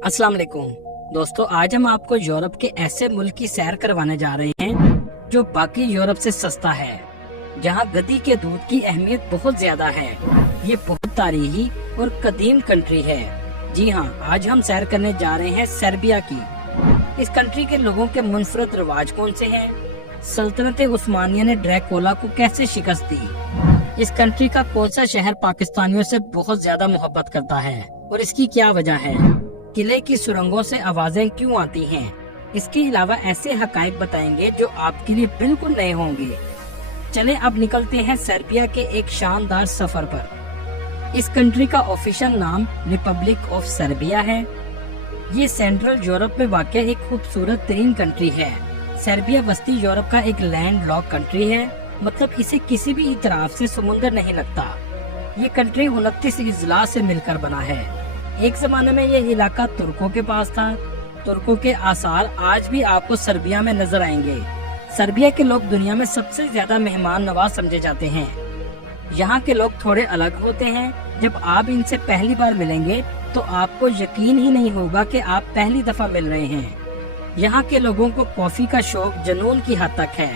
अस्सलाम वालेकुम दोस्तों, आज हम आपको यूरोप के ऐसे मुल्क की सैर करवाने जा रहे हैं जो बाकी यूरोप से सस्ता है, जहां गधी के दूध की अहमियत बहुत ज्यादा है। ये बहुत तारीखी और कदीम कंट्री है। जी हाँ, आज हम सैर करने जा रहे हैं सर्बिया की। इस कंट्री के लोगों के मुनफरद रिवाज कौन से हैं? सल्तनत उस्मानिया ने ड्रैकुला को कैसे शिकस्त दी? इस कंट्री का कौन सा शहर पाकिस्तानियों से बहुत ज्यादा मोहब्बत करता है और इसकी क्या वजह है? किले की सुरंगों से आवाजें क्यों आती हैं? इसके अलावा ऐसे हकाइक बताएंगे जो आपके लिए बिल्कुल नए होंगे। चले अब निकलते हैं सर्बिया के एक शानदार सफर पर। इस कंट्री का ऑफिशियल नाम रिपब्लिक ऑफ सर्बिया है। ये सेंट्रल यूरोप में वाक़या एक खूबसूरत तरीन कंट्री है। सर्बिया वस्ती यूरोप का एक लैंड लॉक कंट्री है, मतलब इसे किसी भी इतराफ से समुंदर नहीं लगता। ये कंट्री 29 अजला से मिलकर बना है। एक जमाने में यह इलाका तुर्कों के पास था। तुर्कों के आसार आज भी आपको सर्बिया में नजर आएंगे। सर्बिया के लोग दुनिया में सबसे ज्यादा मेहमान नवाज समझे जाते हैं। यहाँ के लोग थोड़े अलग होते हैं। जब आप इनसे पहली बार मिलेंगे तो आपको यकीन ही नहीं होगा कि आप पहली दफा मिल रहे हैं। यहाँ के लोगों को कॉफी का शौक जुनून की हद तक है।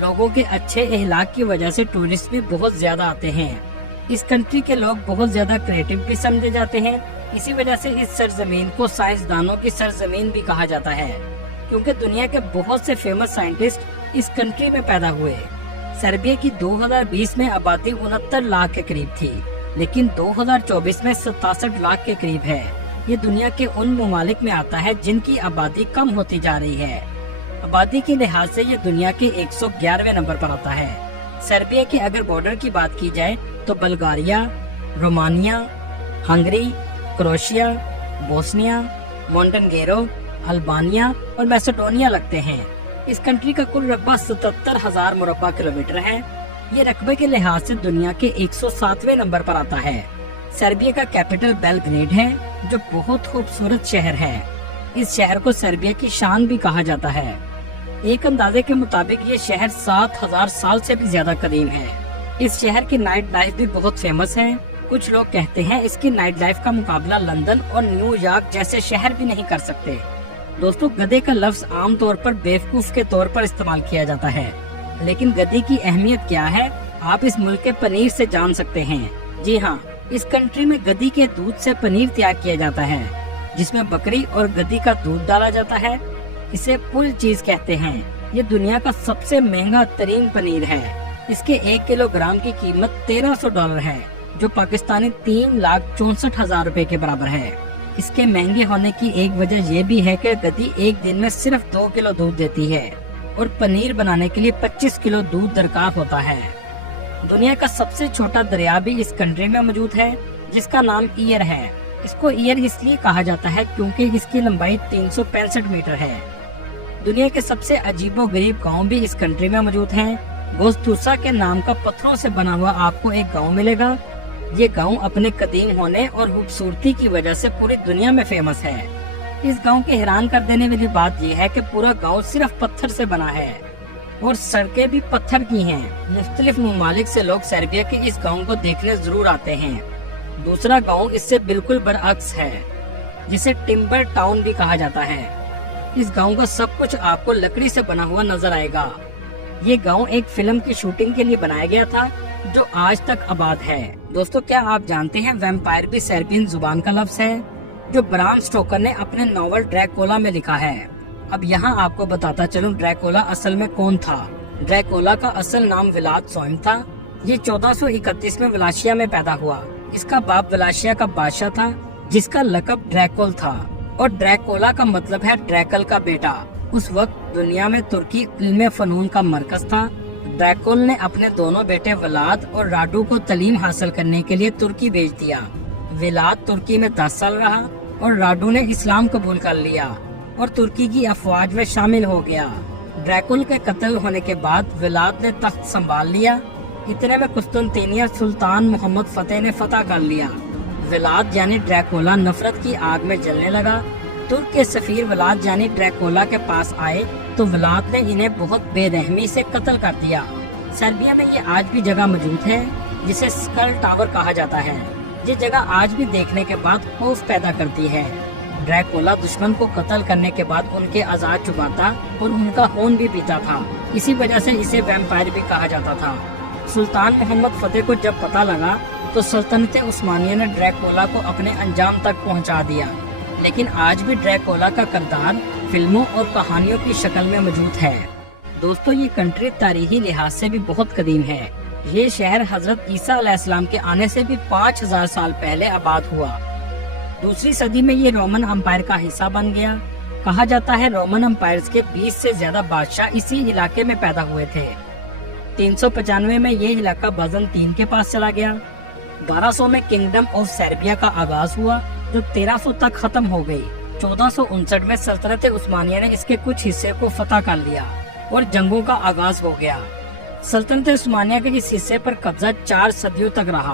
लोगों के अच्छे अखलाक की वजह से टूरिस्ट भी बहुत ज्यादा आते हैं। इस कंट्री के लोग बहुत ज्यादा क्रिएटिव भी समझे जाते हैं। इसी वजह से इस सरजमीन को साइंसदानों की सरजमीन भी कहा जाता है, क्योंकि दुनिया के बहुत से फेमस साइंटिस्ट इस कंट्री में पैदा हुए। सर्बिया की 2020 में आबादी 69 लाख के करीब थी, लेकिन 2024 में 67 लाख के करीब है। ये दुनिया के उन ममालिक में आता है जिनकी आबादी कम होती जा रही है। आबादी के लिहाज से ये दुनिया के 111वें नंबर पर आता है। सर्बिया के अगर बॉर्डर की बात की जाए तो Bulgaria, Romania, Hungary, Croatia, Bosnia, Montenegro, Albania और मैसेडोनिया लगते हैं। इस कंट्री का कुल रकबा 77,000 मुरब्बा किलोमीटर है। ये रकबे के लिहाज से दुनिया के 107वें नंबर पर आता है। सर्बिया का कैपिटल बेलग्रेड है, जो बहुत खूबसूरत शहर है। इस शहर को सर्बिया की शान भी कहा जाता है। एक अंदाजे के मुताबिक ये शहर 7,000 साल से भी ज्यादा कदीम है। इस शहर की नाइट लाइफ भी बहुत फेमस है। कुछ लोग कहते हैं इसकी नाइट लाइफ का मुकाबला लंदन और न्यूयॉर्क जैसे शहर भी नहीं कर सकते। दोस्तों, गधे का लफ्ज आम तौर पर बेवकूफ के तौर पर इस्तेमाल किया जाता है, लेकिन गधे की अहमियत क्या है आप इस मुल्क के पनीर से जान सकते हैं। जी हाँ, इस कंट्री में गधी के दूध से पनीर तैयार किया जाता है, जिसमें बकरी और गधी का दूध डाला जाता है। इसे पुल चीज कहते हैं। ये दुनिया का सबसे महंगा तरीन पनीर है। इसके 1 किलोग्राम की कीमत $1300 है, जो पाकिस्तानी 3,64,000 रुपए के बराबर है। इसके महंगे होने की एक वजह यह भी है कि गधी एक दिन में सिर्फ 2 किलो दूध देती है और पनीर बनाने के लिए 25 किलो दूध दरकार होता है। दुनिया का सबसे छोटा दरिया भी इस कंट्री में मौजूद है, जिसका नाम ईयर है। इसको ईयर इसलिए कहा जाता है क्योंकि इसकी लंबाई 365 मीटर है। दुनिया के सबसे अजीबो गरीब गाँव भी इस कंट्री में मौजूद हैं। गोस्तूसा के नाम का पत्थरों से बना हुआ आपको एक गाँव मिलेगा। ये गांव अपने कदीम होने और खूबसूरती की वजह से पूरी दुनिया में फेमस है। इस गांव के हैरान कर देने वाली बात यह है कि पूरा गांव सिर्फ पत्थर से बना है और सड़कें भी पत्थर की हैं। मुख्तलिफ ममालिक से लोग सर्बिया के इस गांव को देखने जरूर आते हैं। दूसरा गांव इससे बिल्कुल बरअक्स है, जिसे टिम्बर टाउन भी कहा जाता है। इस गाँव का सब कुछ आपको लकड़ी से बना हुआ नजर आएगा। ये गाँव एक फिल्म की शूटिंग के लिए बनाया गया था, जो आज तक आबाद है। दोस्तों, क्या आप जानते हैं वैम्पायर भी सर्बियन जुबान का लफ्ज है, जो ब्राम स्टोकर ने अपने नॉवल ड्रैकुला में लिखा है। अब यहाँ आपको बताता चलूं ड्रैकुला असल में कौन था। ड्रैकुला का असल नाम विलाद सोइम था। ये 1431 में वलाशिया में पैदा हुआ। इसका बाप वलाशिया का बादशाह था, जिसका लकब ड्रैकुल था, और ड्रैकुला का मतलब है ड्रैकल का बेटा। उस वक्त दुनिया में तुर्की इल्म फनून का मरकज था। ड्रैकुल ने अपने दोनों बेटे विलाद और राडू को तालीम हासिल करने के लिए तुर्की भेज दिया। विलाद तुर्की में 10 साल रहा और राडू ने इस्लाम कबूल कर लिया और तुर्की की अफवाज में शामिल हो गया। ड्रैकुल के कत्ल होने के बाद विलाद ने तख्त संभाल लिया। इतने में कुस्तुनतीनिया सुल्तान मोहम्मद फतेह ने फतह कर लिया। विलाद यानी ड्रैकुला नफरत की आग में जलने लगा। तुर्क के सफीर विलाद यानी ड्रैकुला के पास आए तो विलाद ने इन्हें बहुत बेरहमी से कत्ल कर दिया। सर्बिया में ये आज भी जगह मौजूद है, जिसे स्कल टावर कहा जाता है। ये जगह आज भी देखने के बाद खौफ पैदा करती है। ड्रैकुला दुश्मन को कत्ल करने के बाद उनके आजाद चुबाता और उनका खून भी पीता था। इसी वजह से इसे वैम्पायर भी कहा जाता था। सुल्तान मोहम्मद फतेह को जब पता लगा तो सल्तनत उस्मानिया ने ड्रैकुला को अपने अंजाम तक पहुंचा दिया। लेकिन आज भी ड्रैकुला का किरदार फिल्मों और कहानियों की शक्ल में मौजूद है। दोस्तों, ये कंट्री तारीखी लिहाज से भी बहुत कदीम है। ये शहर हजरत ईसा अलैहिस्सलाम के आने से भी 5000 साल पहले आबाद हुआ। दूसरी सदी में ये रोमन अम्पायर का हिस्सा बन गया। कहा जाता है रोमन अम्पायर्स के 20 से ज्यादा बादशाह इसी इलाके में पैदा हुए थे। 395 में ये इलाका बाइजेंटीन के पास चला गया। 1200 में किंगडम ऑफ सर्बिया का आगाज हुआ जो 1300 तक खत्म हो गई। 1459 में सल्तनत उस्मानिया ने इसके कुछ हिस्से को फतह कर लिया और जंगों का आगाज हो गया। सल्तनत उस्मानिया के इस हिस्से पर कब्जा 4 सदियों तक रहा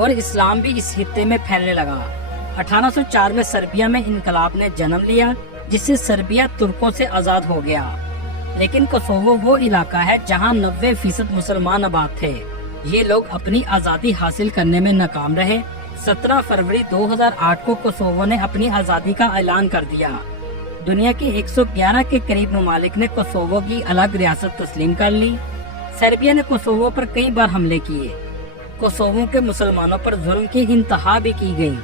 और इस्लाम भी इस खित्ते में फैलने लगा। 1804 में सर्बिया में इनकलाब ने जन्म लिया, जिससे सर्बिया तुर्कों से आजाद हो गया। लेकिन कोसोवो वो इलाका है जहां 90% मुसलमान आबाद थे। ये लोग अपनी आजादी हासिल करने में नाकाम रहे। 17 फरवरी 2008 को कोसोवो ने अपनी आजादी का ऐलान कर दिया। दुनिया के 111 के करीब ममालिक ने कोसोवो की अलग रियासत तस्लीम कर ली। सर्बिया ने कोसोवो पर कई बार हमले किए। कोसोवो के मुसलमानों पर जुल्म की इंतहा भी की गई,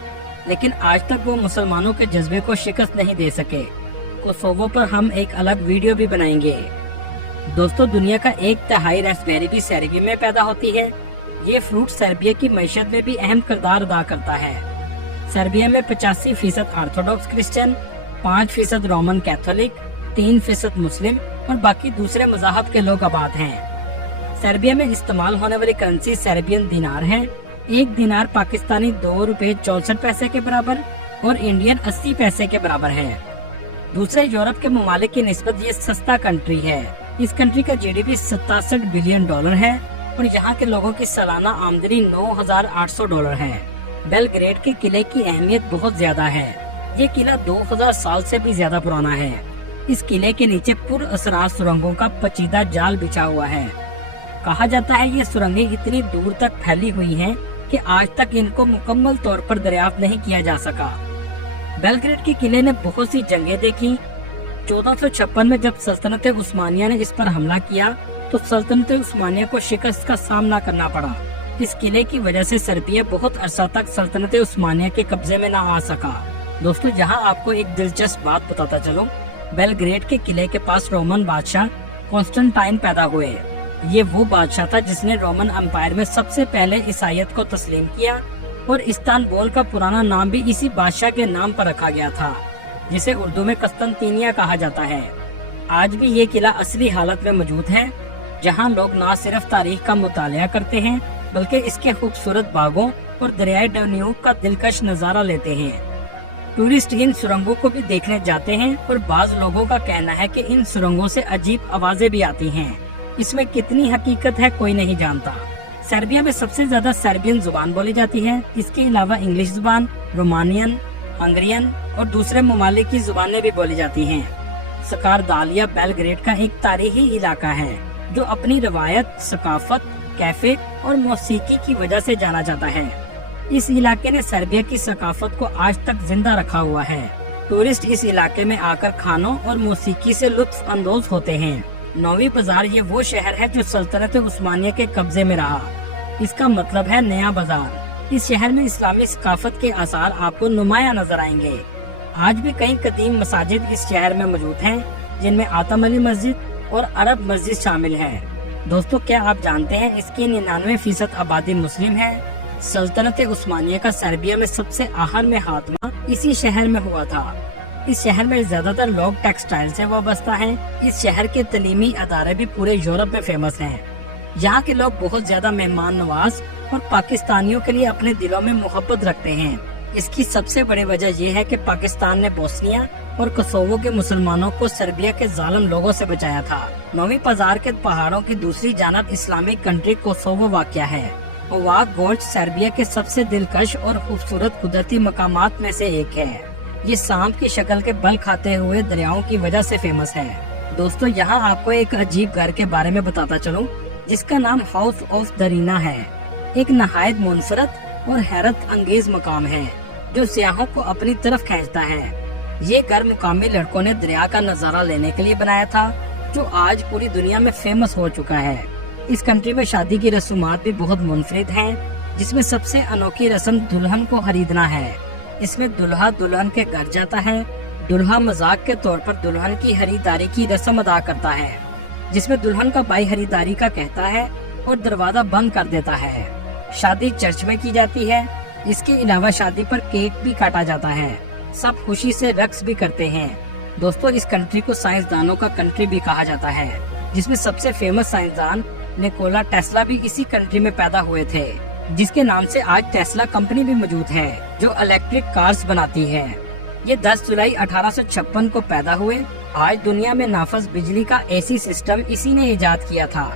लेकिन आज तक वो मुसलमानों के जज्बे को शिकस्त नहीं दे सके। कोसोवो पर हम एक अलग वीडियो भी बनाएंगे। दोस्तों, दुनिया का 1/3 रास्पबेरी भी सर्बिया में पैदा होती है। ये फ्रूट सर्बिया की मईशत में भी अहम किरदार अदा करता है। सर्बिया में 85% ऑर्थोडॉक्स क्रिश्चियन, 5% रोमन कैथोलिक, 3% मुस्लिम और बाकी दूसरे मज़हब के लोग आबाद हैं। सर्बिया में इस्तेमाल होने वाली करेंसी सर्बियन दिनार है। 1 दिनार पाकिस्तानी 2 रुपए 64 पैसे के बराबर और इंडियन 80 पैसे के बराबर है। दूसरे यूरोप के ममालिक की निस्बत ये सस्ता कंट्री है। इस कंट्री का GDP $67 बिलियन है और यहाँ के लोगों की सालाना आमदनी $9,800 है। बेलग्रेड के किले की अहमियत बहुत ज्यादा है। ये किला 2000 साल से भी ज्यादा पुराना है। इस किले के नीचे पुरअसरार सुरंगों का पेचीदा जाल बिछा हुआ है। कहा जाता है ये सुरंगें इतनी दूर तक फैली हुई हैं कि आज तक इनको मुकम्मल तौर पर दरियाफ्त नहीं किया जा सका। बेलग्रेड के किले ने बहुत सी जंगें देखी। 1456 में जब सल्तनत उस्मानिया ने इस पर हमला किया तो सल्तनत उस्मानिया को शिकस्त का सामना करना पड़ा। इस किले की वजह से सर्बिया बहुत अरसा तक सल्तनत उस्मानिया के कब्जे में न आ सका। दोस्तों, यहाँ आपको एक दिलचस्प बात बताता चलो। बेलग्रेड के किले के पास रोमन बादशाह कॉन्स्टेंटाइन पैदा हुए। ये वो बादशाह था जिसने रोमन अम्पायर में सबसे पहले ईसाईयत को तस्लीम किया और इस्तानबुल का पुराना नाम भी इसी बादशाह के नाम पर रखा गया था, जिसे उर्दू में कस्तंतीनिया कहा जाता है। आज भी ये किला असली हालत में मौजूद है, जहाँ लोग न सिर्फ तारीख का मुतालिया करते हैं बल्कि इसके खूबसूरत बागों और दरियाई डैन्यूब का दिलकश नजारा लेते हैं। टूरिस्ट इन सुरंगों को भी देखने जाते हैं और बाज लोगों का कहना है कि इन सुरंगों से अजीब आवाजें भी आती हैं। इसमें कितनी हकीकत है कोई नहीं जानता। सर्बिया में सबसे ज्यादा सर्बियन जुबान बोली जाती है। इसके अलावा इंग्लिश जुबान, रोमानियन, हंगरियन और दूसरे ममालिक की जुबानें भी बोली जाती हैं। स्कारदालिया बेलग्रेड का एक तारीखी इलाका है जो अपनी रवायत, सकाफत, कैफे और मौसीकी की वजह से जाना जाता है। इस इलाके ने सर्बिया की सकाफत को आज तक जिंदा रखा हुआ है। टूरिस्ट इस इलाके में आकर खानों और मौसीकी से लुत्फ अंदोज होते हैं। नौवीं बाजार ये वो शहर है जो सल्तनत उस्मानिया के कब्जे में रहा। इसका मतलब है नया बाजार। इस शहर में इस्लामी सकाफत के आसार आपको नुमाया नजर आएंगे। आज भी कई कदीम मसाजिद इस शहर में मौजूद हैं, जिनमें आतम अली मस्जिद और अरब मस्जिद शामिल है। दोस्तों, क्या आप जानते हैं इसकी 99% आबादी मुस्लिम है। सल्तनत उस्मानिया का सर्बिया में सबसे आखिर में खात्मा इसी शहर में हुआ था। इस शहर में ज्यादातर लोग टेक्सटाइल से वाबस्ता हैं। इस शहर के तलीमी अदारे भी पूरे यूरोप में फेमस हैं। यहाँ के लोग बहुत ज्यादा मेहमान नवाज और पाकिस्तानियों के लिए अपने दिलों में मोहब्बत रखते हैं। इसकी सबसे बड़ी वजह यह है कि पाकिस्तान ने बोस्निया और कोसोवो के मुसलमानों को सर्बिया के जालिम लोगों से बचाया था। नौवीं बाजार के पहाड़ों की दूसरी जानब इस्लामिक कंट्री कोसोवो वाक़या है। ओवाक गोल्ड सर्बिया के सबसे दिलकश और खूबसूरत कुदरती मकामात में से एक है। ये सांप की शक्ल के बल खाते हुए दरियाओं की वजह से फेमस है। दोस्तों, यहाँ आपको एक अजीब घर के बारे में बताता चलूं, जिसका नाम हाउस ऑफ दरीना है। एक नहायत मुनफरद और हैरत अंगेज मकाम है जो सियाहों को अपनी तरफ खींचता है। یہ گھر مقامی لڑکوں نے دریا کا نظارہ لینے کے لیے بنایا تھا، جو آج پوری دنیا میں فیمس ہو چکا ہے۔ اس کنٹری میں شادی کی رسومات بھی بہت منفرد ہیں، جس میں سب سے انوکھی رسم دلہن کو خریدنا ہے۔ اس میں دلہا دلہن کے گھر جاتا ہے، دلہا مذاق کے طور پر دلہن کی خریداری کی رسم ادا کرتا ہے، جس میں دلہن کا بھائی خریداری کا کہتا ہے اور دروازہ بند کر دیتا ہے۔ شادی چرچ میں کی جاتی ہے۔ اس کے علاوہ شادی پر کیک بھی کاٹا جاتا ہے، سب خوشی سے رقص بھی کرتے ہیں۔ دوستو، اس کنٹری کو سائنسدانوں کا کنٹری بھی کہا جاتا ہے، جس میں سب سے فیمس سائنسدان نیکولا ٹیسلا بھی اسی کنٹری میں پیدا ہوئے تھے، جس کے نام سے آج ٹیسلا کمپنی بھی موجود ہے، جو الیکٹرک کارز بناتی ہے۔ یہ 10 جولائی 1856 کو پیدا ہوئے۔ آج دنیا میں نافذ بجلی کا ایسی سسٹم اسی نے ایجاد کیا تھا۔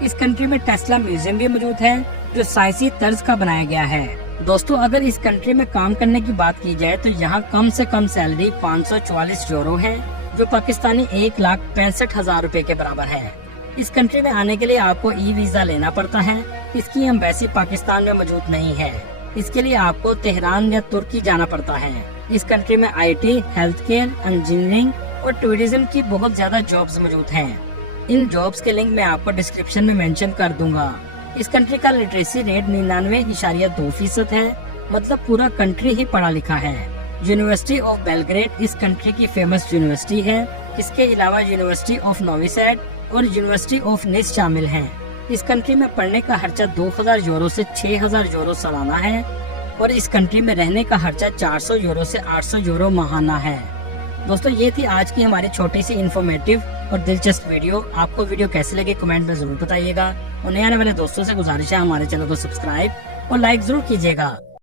اس کنٹری میں ٹیسلا میوزیم بھی موجود ہے، جو سائنسی طرز کا بنایا گیا ہے۔ دوستو، اگر اس کنٹری میں کام کرنے کی بات کی جائے تو یہاں کم سے کم سیلری 544 یورو ہے، جو پاکستانی 1,65,000 روپے کے برابر ہے۔ اس کنٹری میں آنے کے لیے آپ کو ای ویزا لینا پڑتا ہے۔ اس کی ایمبیسی پاکستان میں موجود نہیں ہے۔ اس کے لیے آپ کو تہران یا ترکی جانا پڑتا ہے۔ اس کنٹری میں I T, health care, engineering اور ٹورزم کی بہت زیادہ جابز موجود ہیں۔ ان جابز کے لنک میں آپ کو ڈسکرپشن میں مینشن کر دوں گا۔ اس کنٹری کا لٹریسی ریٹ 99.2% ہے، مطلب پورا کنٹری ہی پڑھا لکھا ہے۔ یونیورسٹی آف بیلگریڈ اس کنٹری کی فیمس یونیورسٹی ہے۔ اس کے علاوہ یونیورسٹی آف نوی سیڈ اور یونیورسٹی آف نیس شامل ہیں۔ اس کنٹری میں پڑھنے کا خرچہ 2000 یورو سے 6000 یورو سالانہ ہے، اور اس کنٹری میں رہنے کا خرچہ 400 یورو سے 800 یورو ماہانہ ہے۔ دوستو، یہ تھی آج کی ہماری چھوٹی سی انفارمیٹیو اور دلچسپ ویڈیو۔ آپ کو ویڈیو کیسے لگے کمنٹ میں ضرور بتائیے گا، اور نئے آنے والے دوستوں سے گزارش ہے ہمارے چینل کو سبسکرائب اور لائک ضرور کیجیے گا۔